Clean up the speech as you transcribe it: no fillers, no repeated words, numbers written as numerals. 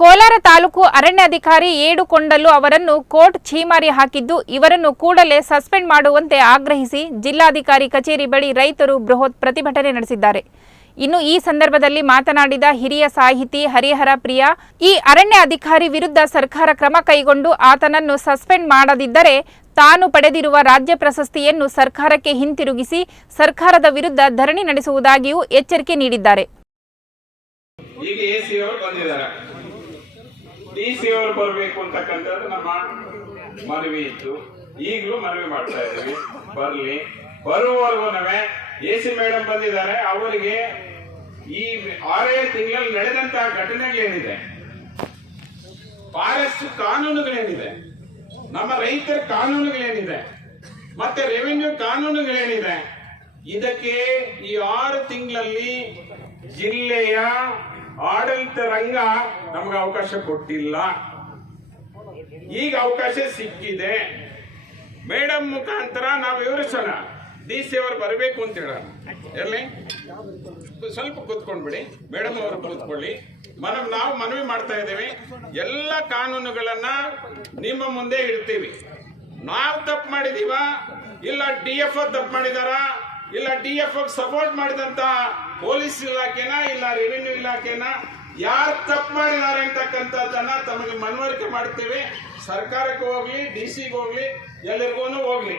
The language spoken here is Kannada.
ಕೋಲಾರ ತಾಲೂಕು ಅರಣ್ಯಾಧಿಕಾರಿ ಏಡುಕೊಂಡಲು ಅವರನ್ನು ಕೋರ್ಟ್ ಛೀಮಾರಿ ಹಾಕಿದ್ದು, ಇವರನ್ನು ಕೂಡಲೇ ಸಸ್ಪೆಂಡ್ ಮಾಡುವಂತೆ ಆಗ್ರಹಿಸಿ ಜಿಲ್ಲಾಧಿಕಾರಿ ಕಚೇರಿ ಬಳಿ ರೈತರು ಬೃಹತ್ ಪ್ರತಿಭಟನೆ ನಡೆಸಿದ್ದಾರೆ. ಇನ್ನು ಈ ಸಂದರ್ಭದಲ್ಲಿ ಮಾತನಾಡಿದ ಹಿರಿಯ ಸಾಹಿತಿ ಹರಿಹರ ಪ್ರಿಯಾ, ಈ ಅರಣ್ಯ ಅಧಿಕಾರಿ ವಿರುದ್ಧ ಸರ್ಕಾರ ಕ್ರಮ ಕೈಗೊಂಡು ಆತನನ್ನು ಸಸ್ಪೆಂಡ್ ಮಾಡದಿದ್ದರೆ ತಾನು ಪಡೆದಿರುವ ರಾಜ್ಯ ಪ್ರಶಸ್ತಿಯನ್ನು ಸರ್ಕಾರಕ್ಕೆ ಹಿಂತಿರುಗಿಸಿ ಸರ್ಕಾರದ ವಿರುದ್ಧ ಧರಣಿ ನಡೆಸುವುದಾಗಿಯೂ ಎಚ್ಚರಿಕೆ ನೀಡಿದ್ದಾರೆ. ಡಿಸಿ ಅವರು ಬರಬೇಕು ಅಂತಕ್ಕಂಥದ್ದು ನಮ್ಮ ಮನವಿ ಇತ್ತು. ಈಗಲೂ ಮನವಿ ಮಾಡ್ತಾ ಇದ್ದೀವಿ, ಬರ್ಲಿ. ಬರುವವರೆಗೂ ಎಸಿ ಮೇಡಮ್ ಬಂದಿದ್ದಾರೆ. ಅವರಿಗೆ ಈ 6 ತಿಂಗಳಲ್ಲಿ ನಡೆದಂತಹ ಘಟನೆಗಳೇನಿದೆ, ಫಾರೆಸ್ಟ್ ಕಾನೂನುಗಳೇನಿದೆ, ನಮ್ಮ ರೈತರ ಕಾನೂನುಗಳೇನಿದೆ, ಮತ್ತೆ ರೆವಿನ್ಯೂ ಕಾನೂನುಗಳೇನಿದೆ, ಇದಕ್ಕೆ ಈ 6 ತಿಂಗಳಲ್ಲಿ ಜಿಲ್ಲೆಯ ಆಡಳಿತ ರಂಗ ನಮಗೆ ಅವಕಾಶ ಕೊಟ್ಟಿಲ್ಲ. ಈಗ ಅವಕಾಶ ಸಿಕ್ಕಿದೆ. ಮೇಡಮ್ ಮುಖಾಂತರ ನಾವು ವಿವರಿಸೋಣ. ಡಿಸಿ ಅವರು ಬರಬೇಕು ಅಂತ ಹೇಳೋಣ. ಎಲ್ಲಿ ಸ್ವಲ್ಪ ಕೂತ್ಕೊಂಡ್ಬಿಡಿ, ಮೇಡಮ್ ಅವರು ಕೂತ್ಕೊಳ್ಳಿ. ನಾವು ಮನವಿ ಮಾಡ್ತಾ ಇದ್ದೇವೆ, ಎಲ್ಲ ಕಾನೂನುಗಳನ್ನ ನಿಮ್ಮ ಮುಂದೆ ಇಡ್ತೀವಿ. ನಾವು ತಪ್ಪು ಮಾಡಿದೀವ, ಇಲ್ಲ DFO ತಪ್ಪು ಮಾಡಿದಾರ, ಇಲ್ಲ DFO ಸಪೋರ್ಟ್ ಮಾಡಿದಂತ ಪೊಲೀಸ್ ಇಲಾಖೆನ, ಇಲ್ಲ ರೆವಿನ್ಯೂ ಇಲಾಖೆನ, ಯಾರು ತಪ್ಪು ಮಾಡಿದ್ದಾರೆ ಅಂತಕ್ಕಂಥದ್ದನ್ನ ತಮಗೆ ಮನವರಿಕೆ ಮಾಡ್ತೀವಿ. ಸರ್ಕಾರಕ್ಕೆ ಹೋಗ್ಲಿ, ಡಿಸಿಗೆ ಹೋಗ್ಲಿ, ಎಲ್ಲರಿಗೂ ಹೋಗ್ಲಿ.